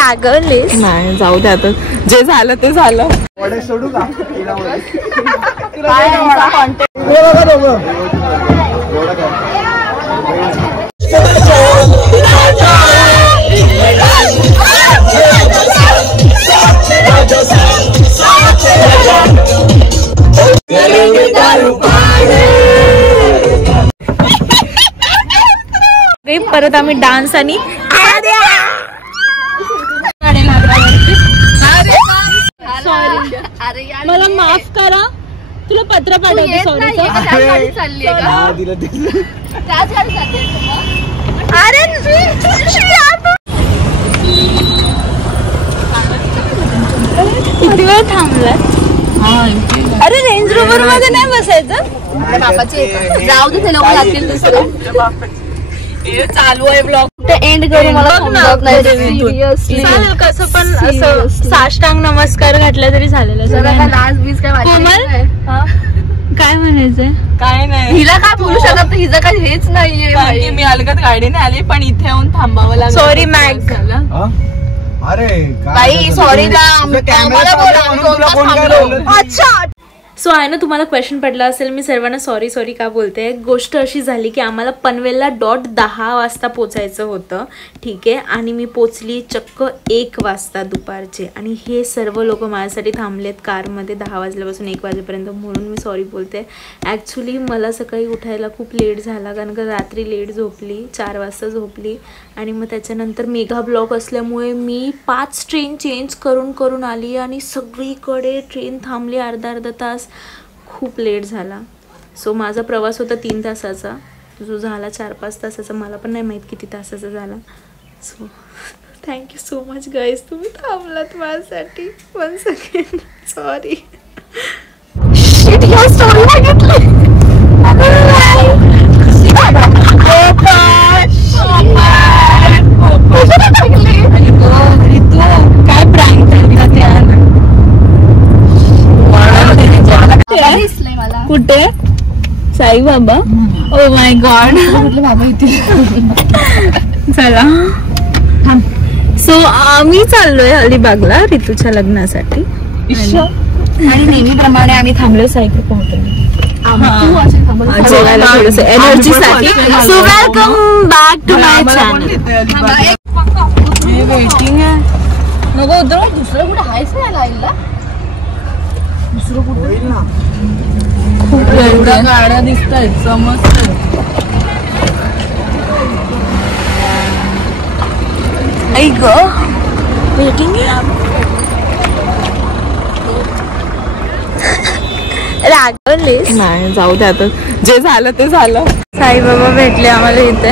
रागवलीस? नाही, जाऊ दे आता, जे झालं ते झालं. सोडू का? परत आम्ही डान्स आणि मला माफ करा, तुला पत्र पाठवते. किती वेळ थांबला? अरे रेंज रोवर मध्ये नाही बसायचं. जाऊ दे, ते लोक लागतील दुसरे. चालू आहे ब्लॉग, ते एंड करू. मला चालेल कसं पण असं साष्टांग नमस्कार घातला तरी झालेलं. कोमल काय म्हणायचंय? काय नाही, हिला काय बोलू शकत, हिचं काही हेच नाहीये. मी अलगद गाडीने आली, पण इथे येऊन थांबावं लागलं. सॉरी मॅग. अरे बाई सॉरी. अच्छा. सो आहे ना, तुम्हाला क्वेश्चन पडला असेल मी सर्वांना सॉरी का बोलते. गोष्ट अशी झाली की आम्हाला पनवेलला .10 वाजता पोचायचं होतं, ठीक आहे. आणि मी पोचली चक्क 1 वाजता दुपारचे. आणि हे सर्व लोक माझ्यासाठी थांबलेत कारमध्ये 10 वाजल्यापासून 1 वाजेपर्यंत. म्हणून मी सॉरी बोलते. ॲक्च्युली मला सकाळी उठायला खूप लेट झाला, कारण का रात्री लेट झोपली, 4 वाजता झोपली. आणि मग त्याच्यानंतर मेगा ब्लॉक असल्यामुळे मी 5 ट्रेन चेंज करून आली. आणि सगळीकडे ट्रेन थांबली अर्धा तास. खूप लेट झाला. सो माझा प्रवास होता 3 तासाचा, जो झाला 4-5 तासाचा. मला पण नाही माहीत किती तासाचा झाला. So thank you so much guys, तुम्ही थांबलात माझ्यासाठी. One second, sorry. काय प्रांक कुठे? साईबाबा. Oh my god. बाबा इथे. चला. सो आम्ही चाललोय अलिबागला ऋतूच्या लग्नासाठी. आणि नेहमीप्रमाणे आम्ही थांबलो सायकल पोहोचलो जेवायला थोडंसं एनर्जीसाठी. So welcome back to my channel. Waiting आहे. नको उतरू, दुसरं कुठे हायच नाही लाईनला. दुसरं कुठे होईल ना. खूप एवढ्या गाड्या दिसत आहेत, समजत. ऐक वेटिंग रागवलीस? नाही, जाऊ दे आता, जे झालं ते झालं. साईबाबा भेटले आम्हाला इथे.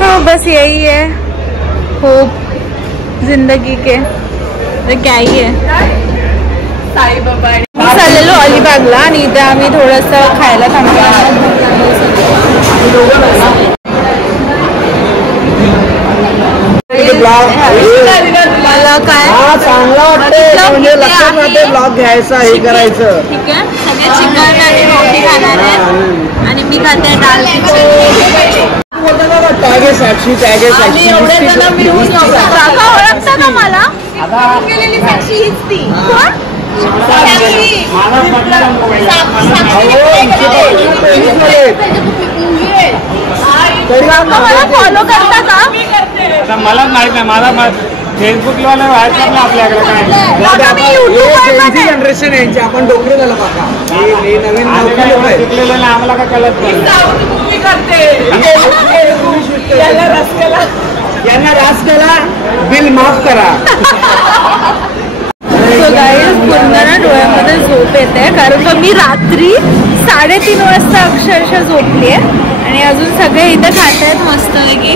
हाँ बस यही है होप जिंदगी के. क्या ही है. साईबाबा. मी चाललेलो अलिबागला आणि इथे आम्ही थोडंसं खायला थांबलो. मला काय चांगला वाटतं, लक्षात राहते ब्लॉग घ्यायचा, हे करायचं. ठीक आहे. सगळे चिकन आणि रोटी खाणार आहे आणि मी खाते दाल खिचडी. टॅगे साक्षी, टॅगे साक्षी. एवढे जण मिळून काका ओळखता का मला? गेलेली साक्षी हीच ती. मला फॉलो करता का? मला माहित नाही, मला फेसबुकला व्हायचं आपल्याकडे काय जनरेशन यांची. आपण डोंगरे झालं काका, नवीन शिकलेलं आम्हाला काय कळत यांना रास केला, बिल माफ करा. पुन्हा ना डोळ्यामध्ये झोप येते, कारण का मी रात्री 3:30 वाजता अक्षरशः झोपली आहे. आणि अजून सगळे इथे खात आहेत मस्त पैकी.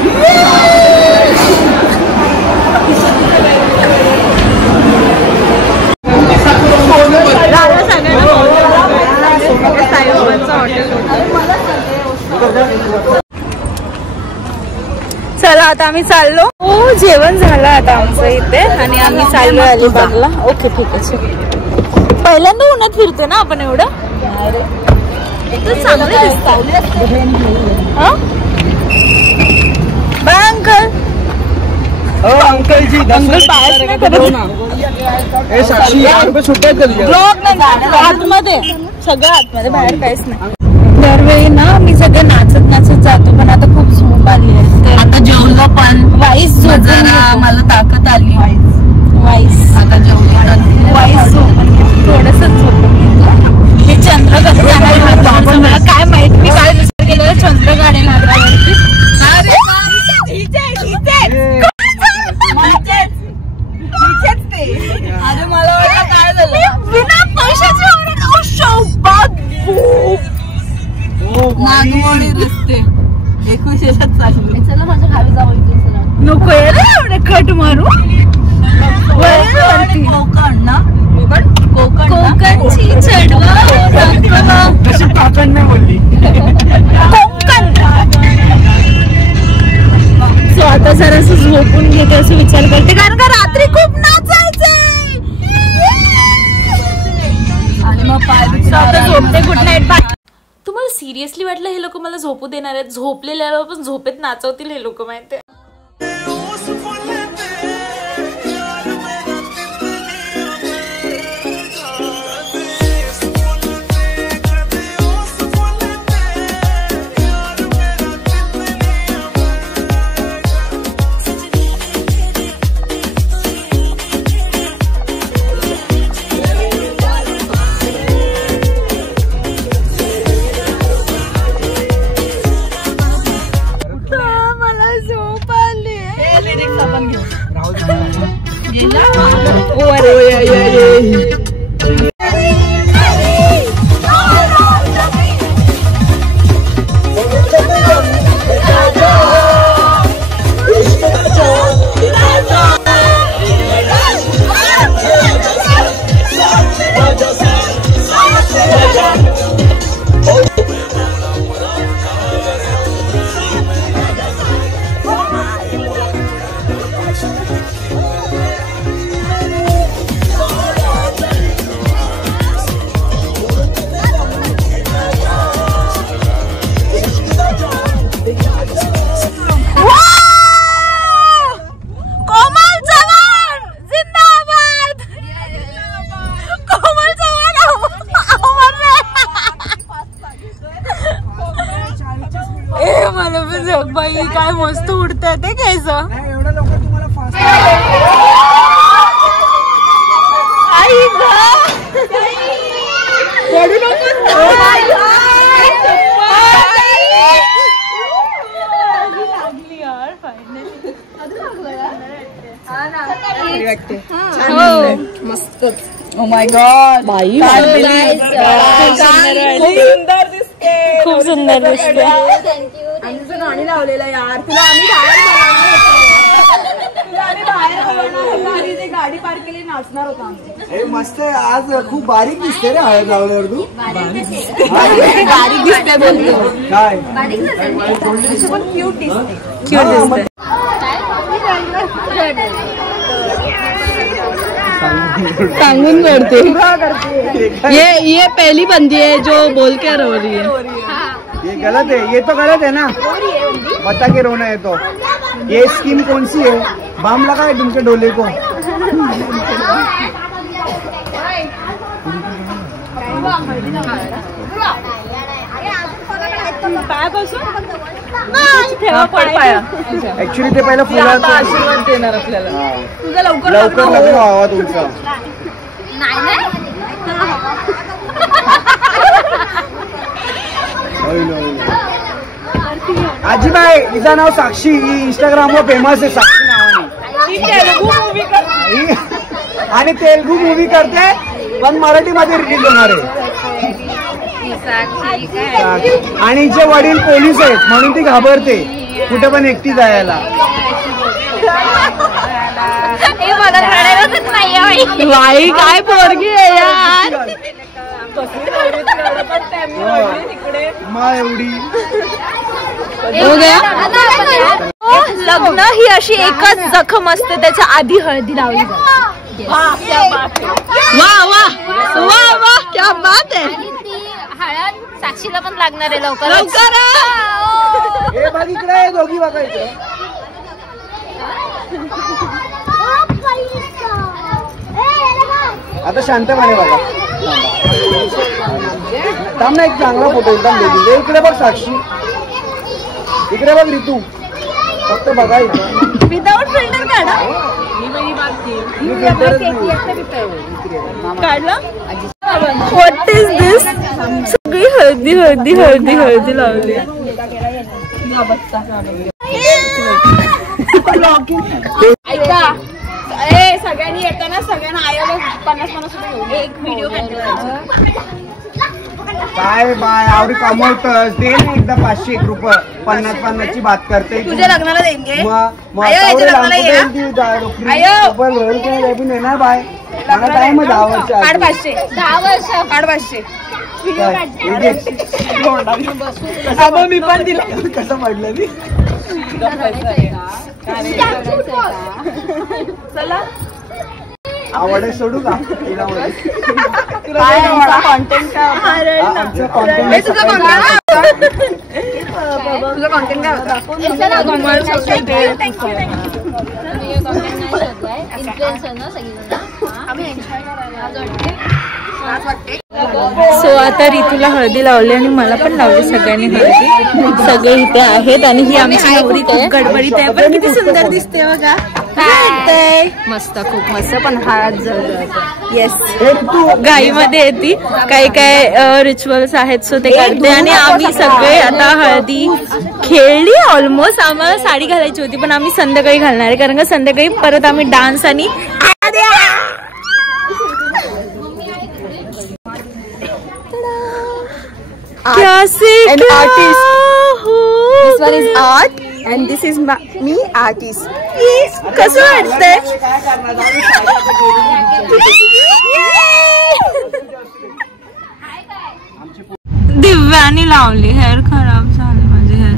चला आता आम्ही चाललो. हो जेवण झालं आता आमचं इथे आणि आम्ही चाललो अलिबागला. ओके ठीक आहे. पहिल्यांदा उन्हात फिरतोय ना आपण एवढं. चांगलं दिसतं. बाय. अंकलजी अंकल पायच नाही करत ना. हे 700 रुपये सुट्टे आहेत तुझ्या. आतमध्ये सगळं आतमध्ये, बाहेर काहीच नाही. दरवेळी ना मी सगळे नाचत नाचत जातो, पण आता खूप झोप आली आहे. आता जेवलो पण वाईस जरा मला ताकद आली. वाईस आता जेवलो वाईस थोडस झोपून घेतलं. हे चंद्र कसं जाणार मला काय माहित. मी काय विचार केलेला चंद्र गाडी लागल्यावरती. अरे मला वाटलं काय झालं बिना पैशाची नागमोडी रस्ते 21 चालू. चला माझ्या गावी जावं. नको एवढे कट मारू. कोकण ना, कोकणची चढवा कोकण नाही बोलली. कोकण. सो आता जरासं झोपून घेते असं विचार करते, कारण का रात्री खूप नाचायचंय. आणि मग आता झोपते. Good night bye. तुम्हाला सिरियसली वाटलं हे लोक मला झोपू देणार आहेत? झोपलेल्या पण झोपेत नाचवतील हे लोक माहिती. बाई काय मस्त उडतात ते केस. एवढं लोक तुम्हाला फास्ट मस्तच. ओ माय गॉड बाई खूप सुंदर दिसते. आमचं गाणी लावलेलं यार. तुला आम्ही बाहेर गाडी पार्क केली नाचणार होता. हे मस्त आहे. आज खूप बारीक दिसते रे हळद लावल्यावर. तू बारीक दिसते बोलतो काय पण क्यूट दिसते. क्यूट दिसते. टांगून करते. ये पहली बंदी है जो बोल के रो रही है. ये गलत है. ये तो गलत है ना. बता के रोना है तो. ये स्कीम कौन सी है? बाम लगा है तुमके डोले को. ऍक्च्युली ते पहिलं फुलाचं आशीर्वाद देणार आपल्याला. तुझं लवकर लग्न व्हावा तुमचं. आजीबाई हिचं नाव साक्षी. ही इंस्टाग्रामवर फेमस आहे साक्षी नावाने. आणि तेलुगू मूवी करते पण मराठीमध्ये रिलीज होणार आहे. आणि हिचे वडील पोलीस आहेत म्हणून ती घाबरते कुठे पण एकटी जायला. बाई काय पोरगी आहे यार. एवढी लग्न ही अशी एकच जखम असते, त्याच्या आधी हळदी लावली जाते. वा वा वा वा क्या बात आहे. हळद साक्षीला पण लागणार आहे लवकर. हे बघ इकडे दोघी बघा इकडे. आता शांतपणे बघा. थांब ना, एक चांगला फोटो एकदम बेबी. इकडे बघ साक्षी, इकडे बघ रितू, फक्त बघा विदाउट फिल्टर काढा. काढलं. व्हॉट इज दिस? सगळी हळदी हळदी हळदी हळदी लावली. ऐका, सगळ्यांनी येताना सगळ्यांना आयोला 50-50 रुपये एक व्हिडिओ काय बाय आवडी कमवतस. दे ना एकदा 500 रुपये. 50-50 ची बात करते. तुझ्या लग्नाला देंगे. येणार बाय. मला टाइम 10 वर्ष. काढ 500. 10 वर्ष काढ 500. मी पण दिलं. कसं पडलं ती. चला आवड सोडू का? कॉन्टेंट काय आमचं कॉन्टेंट तुझं कॉन्टेंट काय होता? सो आता रितूला हळदी लावली आणि मला पण लावली सगळ्यांनी हळदी. सगळे इथे आहेत आणि ही आमची नवरी खूप गडबडीत आहे, पण किती सुंदर दिसते बघा. मस्त, खूप मस्त. पण हात जळतो. येस, गाईमध्ये येते. काही काय रिच्युअल्स आहेत सो ते करते. आणि आम्ही सगळे आता हळदी खेळली ऑलमोस्ट. आम्हाला साडी घालायची होती पण आम्ही संध्याकाळी घालणार आहे, कारण का संध्याकाळी परत आम्ही डान्स आणि an artist. This one is art and this is me artist. कसं वाटतंय? दिव्यानी लावली. हेअर खराब झाले माझे हेअर.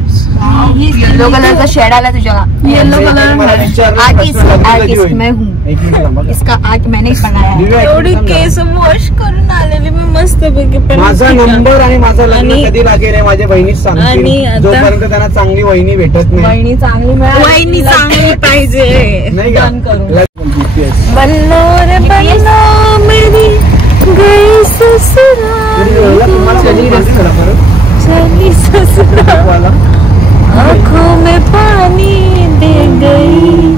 येलो कलर का शेड आला तुझ्या. येलो कलर आर्टिस्ट मैं हूँ. इसका आर्ट मैंने बनाया. एवढी केस वॉश करून आलेली मी मस्त पैकी. माझा नंबर आणि माझा लग्न कधी लागेल आहे माझ्या बहिणीच सांगते. जोपर्यंत त्यांना चांगली वहिनी भेटत नाही. वहिनी चांगली मिळाली. वहिनी चांगली पाहिजे. नाही का? बल्लो रे बल्लो मेरी गई ससुराल. तुम्हाला कधी चली ससुराल आँखों में पानी दे गई.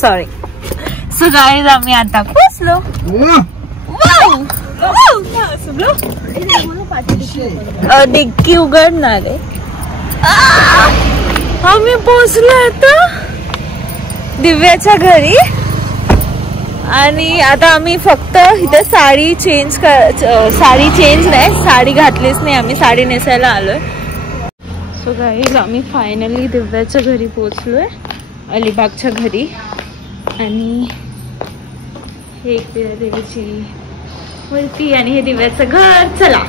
सॉरी. सो गाईज आम्ही आता पोचलो. डिक्की उघडणार आहे. आम्ही पोचलो आता दिव्याच्या घरी. आणि आता आम्ही फक्त इथे साडी चेंज नाही, साडी घातलीच नाही आम्ही, साडी नेसायला आलोय. सो गाईज आम्ही फायनली दिव्याच्या घरी पोचलोय, अलिबागच्या घरी. आणि हे एक देवीची मूर्ती आणि हे दिव्याचं घर. चला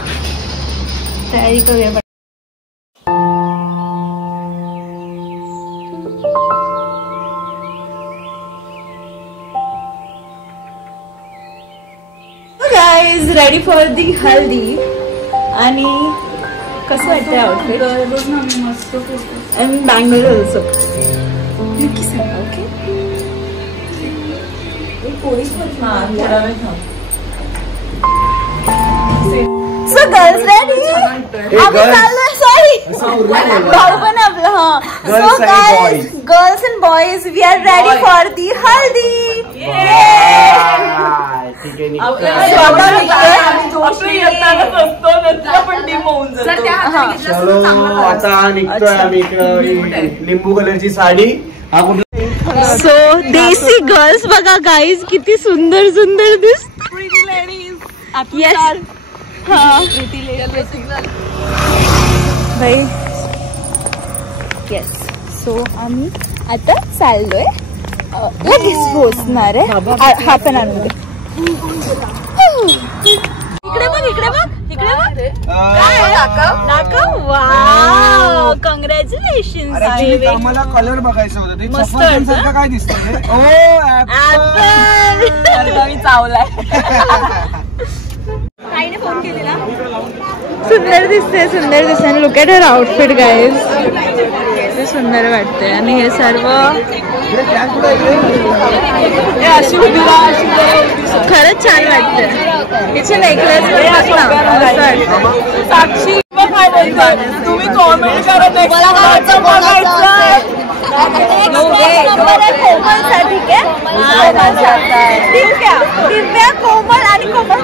तयारी करूया. गाईज रेडी फॉर दी हल्दी. आणि कसं वाटतंय outfit? And bangle also. Okay. So girls ready? आम्ही चाललोय. सॉरी भाऊ पण आपलं. हा. So guys, girls and boys, we are ready for the haldi. आता निघतोय आम्ही. लिंबू कलरची साडी. सो देसी गर्ल्स बघा गाईज किती सुंदर सुंदर दिसत. येस. भाई येस. सो आम्ही आता चाललोय. लगेच पोहोचणार आहे हाफ एन आवर. इकडे बघ, इकडे बघ, इकडे बघ. Wow, congratulation. आम्हाला कलर बघायचं होतं. मस्त काय दिसतं? मी चावलाय. ताईने फोन केलेला. सुंदर दिसते. Look at her outfit guys. ते सुंदर वाटते. आणि हे सर्व खरंच छान वाटते. तिचे नेकलेस साक्षी तुम्ही कॉमेंट करा. ठीक आहे. दिव्या कोमल आणि कोमल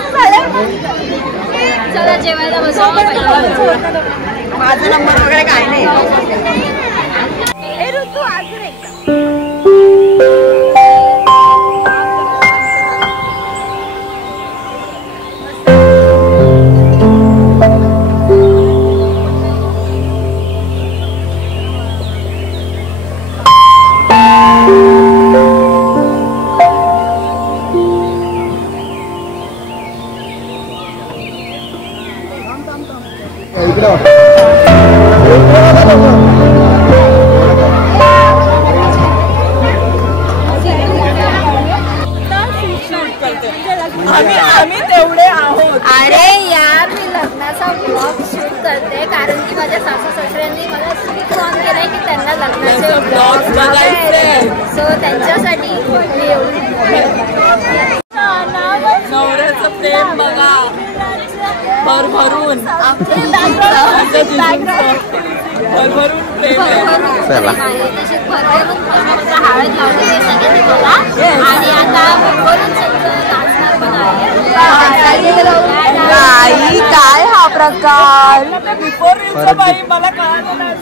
चला जेवायला बसू. माझा नंबर वगैरे काय नाही. ऋतू अजून एकदा आम्ही तेवढे आहोत. अरे यार मी लग्नाचा ब्लॉग शूट करते कारण की माझ्या सासू सासऱ्यांनी मला फोन केलाय की त्यांना लग्नाचे ब्लॉग बघायचे. सो त्यांच्यासाठी नवऱ्याचं प्रेम बघा भरभरून भरभरून प्रेम आहे. तसेच भरभरून हळद लावली सगळ्यांनी मला. आणि आता नाचणार पण आहे. काय हा प्रकार. मला कळालं नाही.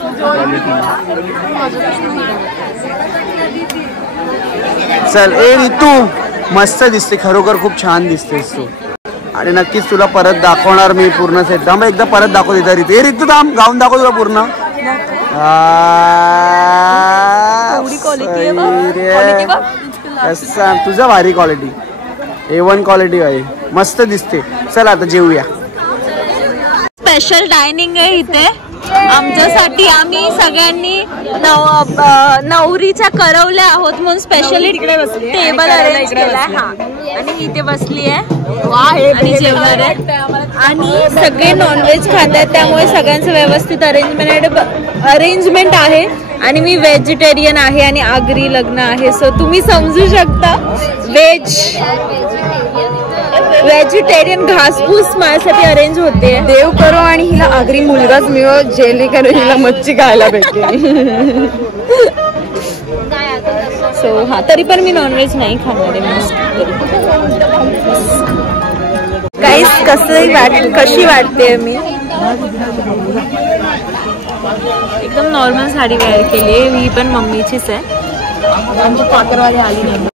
चल ए ऋतू मस्त दिसते. खरोखर खूप छान दिसतेस तू. आणि नक्कीच तुला परत दाखवणार मी पूर्ण सेट. थांब एकदा परत दाखव देता ऋतू. ए ऋतू थांब गाऊन दाखव तुला पूर्ण. तुझा भारी क्वालिटी. A1 क्वालिटी आहे. मस्त दिसते. चल आता जेवूया. स्पेशल डायनिंग आहे इथे आमच्यासाठी. आम्ही सगळ्यांनी नवरीच्या करवल्या आहोत म्हणून स्पेशली टेबल अरेंज केलाय. हा आणि इथे बसली आहे आणि जेवणार आहे. आणि सगळे नॉनव्हेज खात आहेत त्यामुळे सगळ्यांचं व्यवस्थित अरेंजमेंट आहे. आणि मी व्हेजिटेरियन आहे आणि आगरी लग्न आहे. सो तुम्ही समजू शकता व्हेजिटेरियन घासपूस माझ्यासाठी अरेंज होते. देव करो आणि हिला आगरी मुलगाच मिळो जेणेकरून हिला मच्छी खायला भेटेल. सो हा तरी पण मी नॉनव्हेज नाही खाणार आहे. कशी वाटते मी. एकदम नॉर्मल साडी वेअर केली आहे. ही पण मम्मीचीच आहे. आमची पाकरवाली आली नाही.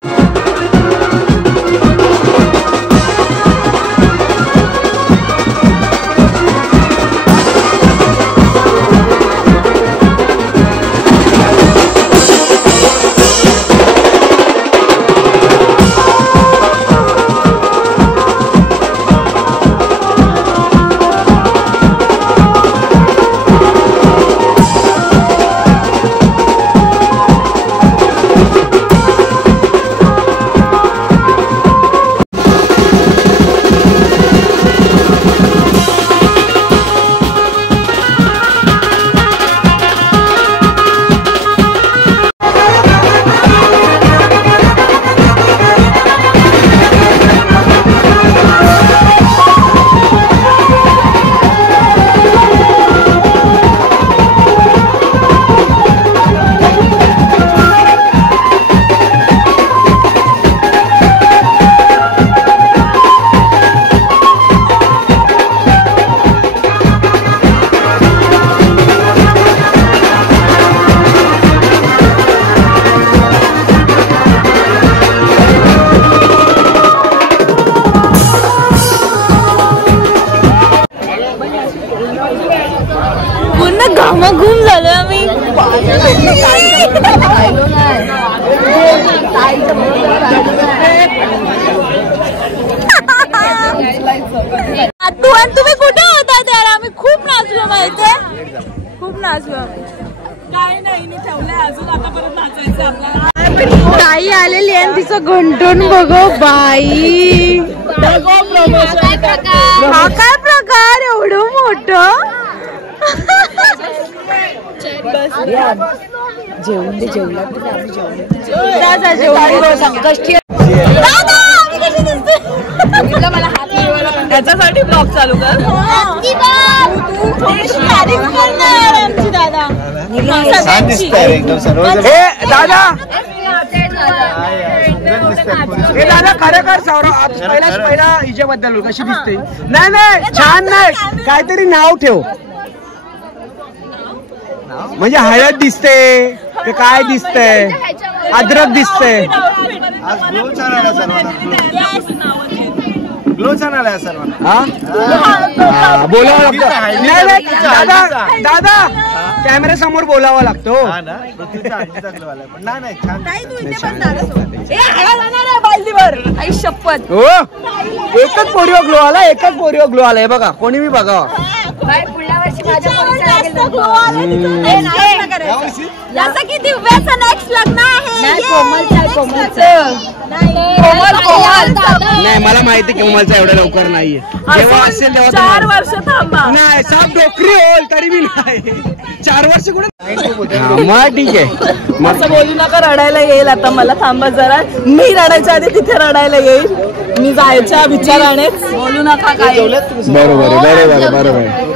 घामाघूम झालो आम्ही. तुम्ही कुठे होता त्याला. आम्ही खूप नाचलो माहितीये. खूप नाचलो आम्ही. काय नाही ठेवलंय अजून आतापर्यंत नाचायचं आपल्याला. ताई आलेली आहे तिचं घंटून बघ बाई. हा काय प्रकार. कार एवढं मोठं. जेवून दे जेवला त्याच्यासाठी ब्लॉग चालू कर. दादा हे दादा खरेखर सौरभ पहिला हिच्याबद्दल कशी दिसते. नाही नाही छान नाही काहीतरी नाव ठेव. म्हणजे हळद दिसते ते काय दिसतंय. अद्रक दिसतंय. ग्लो छान आलाय सर्वांना. बोलावं लागतं. दादा दादा कॅमेरा समोर बोलावं लागतो. बालदीवर आई शपथ. हो एकच पोरिओ ग्लो आला. एकच पोरिओ ग्लो आलाय बघा. कोणी बी बघा. जसं की दिव्याचं नेक्स्ट लग्न आहे. नाही मला माहिती कोमलचा एवढ्या लवकर नाहीये. जेव्हा असेल तेव्हा 4 वर्ष थांबा. नाही साप डोकरी होईल तरी मी नाही. 4 वर्ष कुठे. मग ठीक आहे. असं बोलू नका. रडायला येईल आता मला. थांबा जरा. मी रडायच्या आधी तिथे रडायला येईल. मी जायच्या विचारानेच. बोलू नका काय. बरोबर बरोबर बरोबर.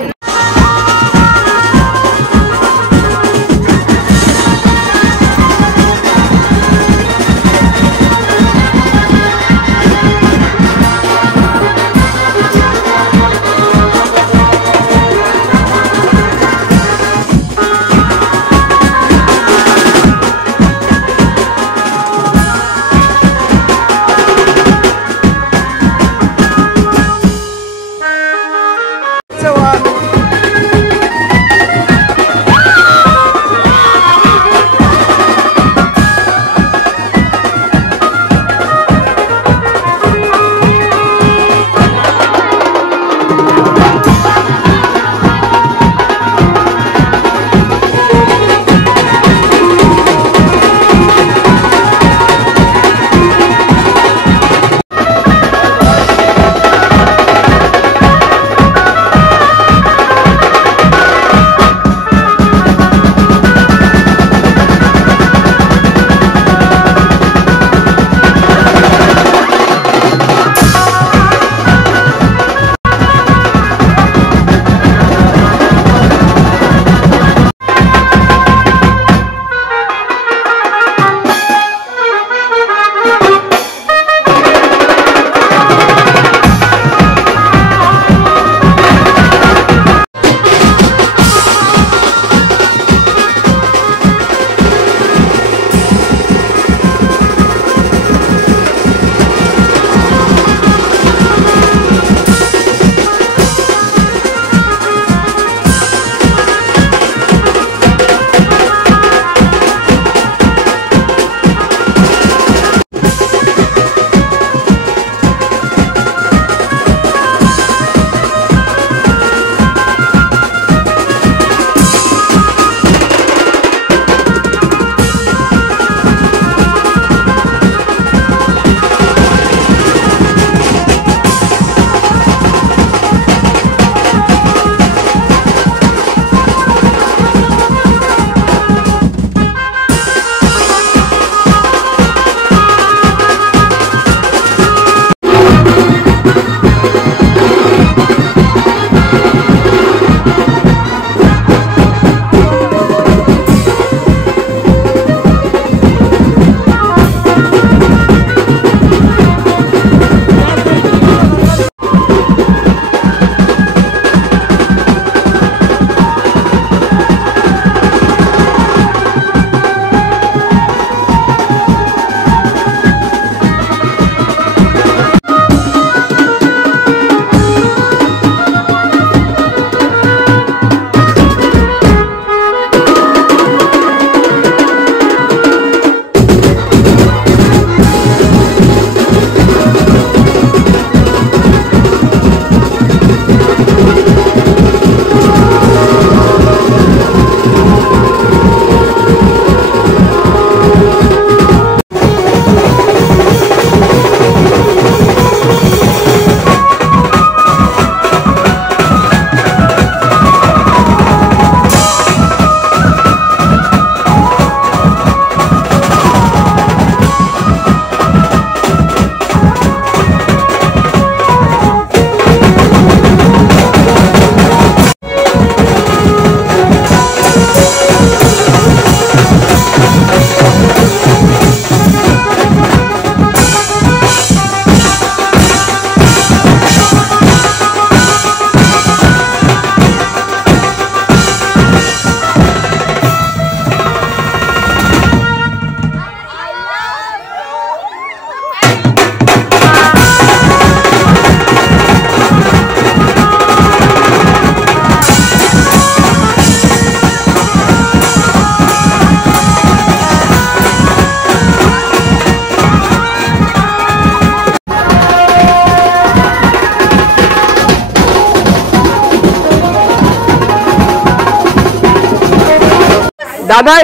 दादा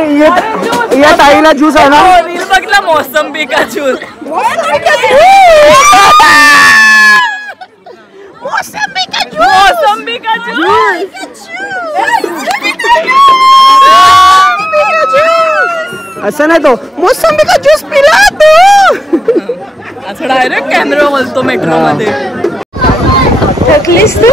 या ताईला ज्यूस आहे ना. रील बघला मोसंबी का ज्यूस. मोसंबी का ज्यूस. असं नाही तो मोसंबी का ज्यूस पिला तू. असं डायरेक्ट कॅमेरा बोलतो मेट्रो मध्ये. थकलीस तू.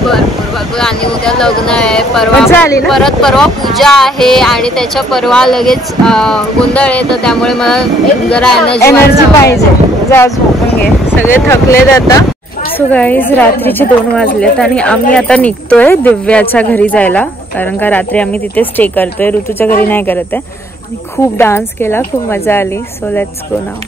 भरपूर भरपूर. आणि उद्या लग्न आहे, मजा आली ना? परत परवा पूजा आहे आणि त्याच्या परवा लगेच गोंधळ आहे, तर त्यामुळे मला जरा एनर्जी पाहिजे. जा झोपून घे. सगळे थकलेत आता. सो गाईज रात्रीचे 2 वाजलेत आणि आम्ही आता निघतोय दिव्याच्या घरी जायला, कारण का रात्री आम्ही तिथे स्टे करतोय, ऋतूच्या घरी नाही करत आहे. खूप डान्स केला, खूप मजा आली. So let's go now.